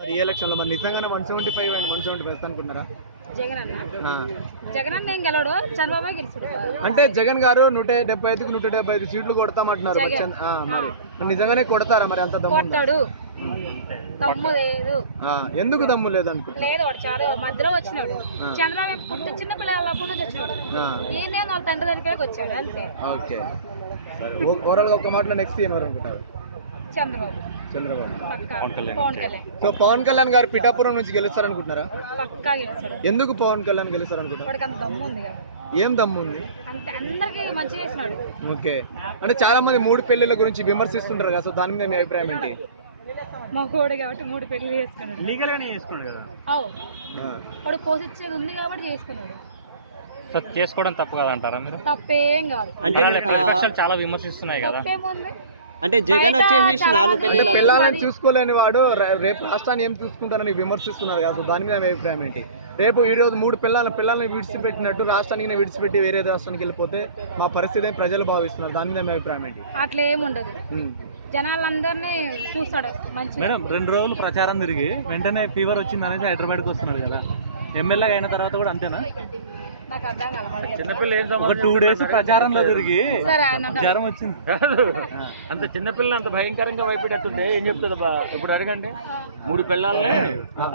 మరి ఈ ఎలక్షన్ లో మరి నిజంగానే 175 అండ్ 175 అనుకున్నారా? జగన్ అన్న ఆ. జగన్ అన్న ఏం గెలవడు, చంద్రబాబు గెలుస్తాడు. అంటే జగన్ గారు 175కి 175 సీట్లు కొడతామంటున్నారు. మరి మరి నిజంగానే కొడతారా? మరి అంత దమ్ము ఉందా? కొట్టాడు, దమ్ము లేదు. ఎందుకు దమ్ము లేదనుకుంటా? లేదు, వాడు చాలా మధ్యలో వచ్చినాడు. చంద్రబాబు ఎప్పుడు చిన్న పిల్లలప్పుడు వచ్చినాడు, ఈయనే వాళ్ళ తండ్రి దగ్గరికి వచ్చాడు అంతే. ఓకే, సరే. ఓవరాల్ గా ఒక మాటలో నెక్స్ట్ ఏం అనుకుంటారు? చంద్రబాబు. పవన్ కళ్యాణ్. సో పవన్ కళ్యాణ్ గారు పిఠాపురం నుంచి గెలుస్తారనుకుంటున్నారా? పక్కా గెలుస్తాడు. ఎందుకు పవన్ కళ్యాణ్ గెలుస్తారనుకుంటారు? వాడికి అంత దమ్ము ఉంది కదా. ఏం దమ్ము ఉంది? అంతే, అందరికి మంచి చేసినాడు. ఓకే, అంటే చాలా మంది 3 పెళ్లిళ్ళ గురించి విమర్శిస్తుంటారు కదా, సో దాని మీద మీ అభిప్రాయం ఏంటి? మగోడు కాబట్టి 3 పెళ్లి చేసుకున్నాడు. లీగల్ గానే చేసుకున్నాడు కదా. వాడు పోషించేది ఉంది కాబట్టి చేసుకున్నాడు. సో చేసుకోవడం తప్పు కదా అంటారా మీరు? తప్పేం కాదు. ప్రతిపక్షాలు చాలా విమర్శిస్తున్నాయి కదా. తప్పేముంది? అంటే బయట చాలా మంది అంటే పిల్లలని చూసుకోలేని వాడు రేపు రాష్ట్రాన్ని ఏం చూసుకుంటారని విమర్శిస్తున్నారు కదా, సో దాని మీద మీ అభిప్రాయం ఏంటి? రేపు ఈ రోజు 3 పిల్లల్ని విడిచిపెట్టినట్టు రాష్ట్రానికి విడిచిపెట్టి వేరే రాష్ట్రానికి వెళ్ళిపోతే మా పరిస్థితి ప్రజలు భావిస్తున్నారు, దాని మీద మీ అభిప్రాయం ఏంటి? అట్లా ఏముండదు, జనాలందరినీ చూస్తాడు మంచి. మేడం 2 రోజులు ప్రచారం తిరిగి వెంటనే ఫీవర్ వచ్చింది అనేసి హైదరాబాద్కి వస్తున్నాడు కదా, ఎమ్మెల్యే అయిన తర్వాత కూడా అంతేనా? నాకు అర్థం కాదు. చిన్నపిల్ల ఒక 2 days ప్రచారంలో తిరిగి సరే, ఆయన జ్వరం వచ్చింది. అంత చిన్నపిల్ల అంత భయంకరంగా భయపెడుతుంటే ఏం చెప్తుంది? ఇప్పుడు అడగండి, 3 పిల్లల్ని